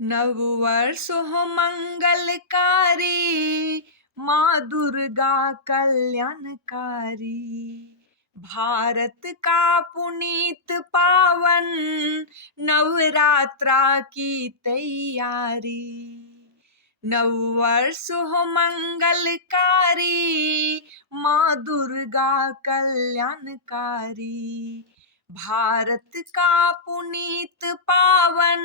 नववर्ष हो मंगलकारी, माँ दुर्गा कल्याणकारी। भारत का पुनीत पावन, नवरात्रा की तैयारी। नववर्ष हो मंगलकारी, माँ दुर्गा कल्याणकारी। भारत का पुनीत पावन,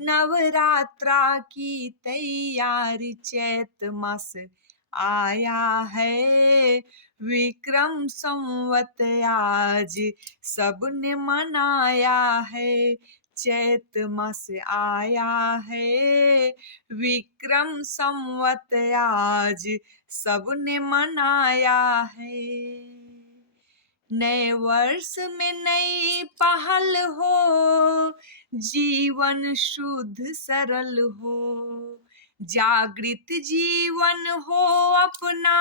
नवरात्रा की तैयारी। चैत मास आया है, विक्रम संवत आज सबने मनाया है। चैत मास आया है, विक्रम संवत आज सबने मनाया है। नए वर्ष में नई पहल हो, जीवन शुद्ध सरल हो। जागृत जीवन हो अपना,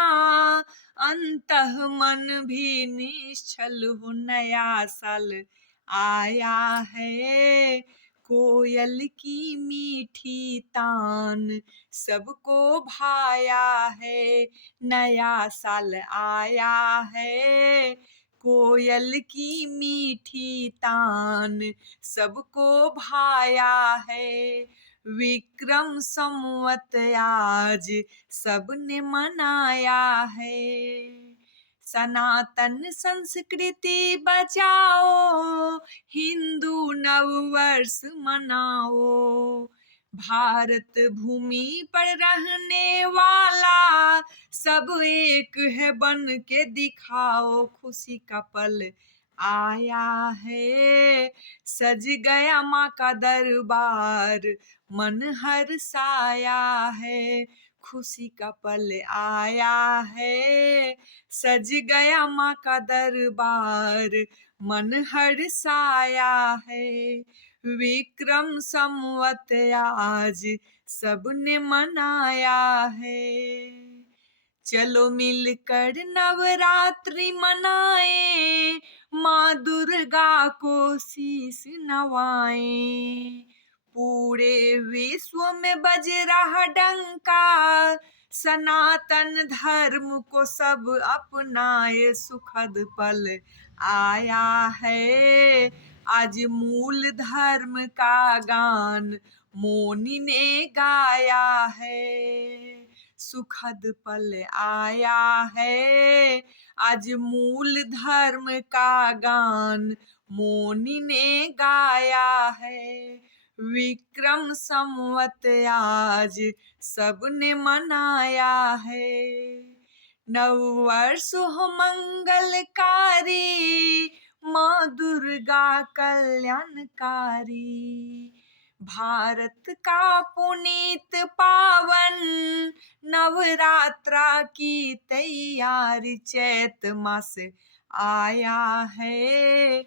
अंतः मन भी निश्चल हो। नया साल आया है, कोयल की मीठी तान सबको भाया है। नया साल आया है, कोयल की मीठी तान सबको भाया है। विक्रम संवत आज सबने मनाया है। सनातन संस्कृति बचाओ, हिंदू नववर्ष मनाओ। भारत भूमि पर रहने वाला सब एक है, बन के दिखाओ। खुशी का पल आया है, सज गया माँ का दरबार, मन हर्षाया है। खुशी का पल आया है, सज गया माँ का दरबार, मन हर्षाया है। विक्रम संवत आज सबने मनाया है। चलो मिलकर नवरात्रि मनाएं, माँ दुर्गा को शीश नवाएं। पूरे विश्व में बज रहा डंका, सनातन धर्म को सब अपनाए। सुखद पल आया है, आज मूल धर्म का गान मोनी ने गाया है। सुखद पल आया है, आज मूल धर्म का गान मोनी ने गाया है। विक्रम संवत आज सबने मनाया है। नववर्ष हो मंगलकारी, माँ दुर्गा कल्याणकारी। भारत का पुनीत पावन, नवरात्रा की तैयारी। चैत मास आया है,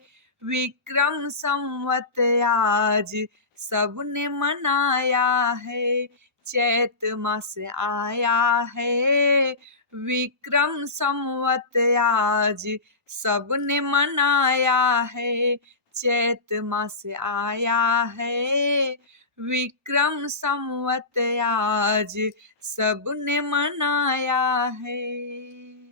विक्रम संवत आज सबने मनाया है। चैत मास आया है, विक्रम संवत आज सबने मनाया है। चैत मास आया है, विक्रम संवत आज सबने मनाया है।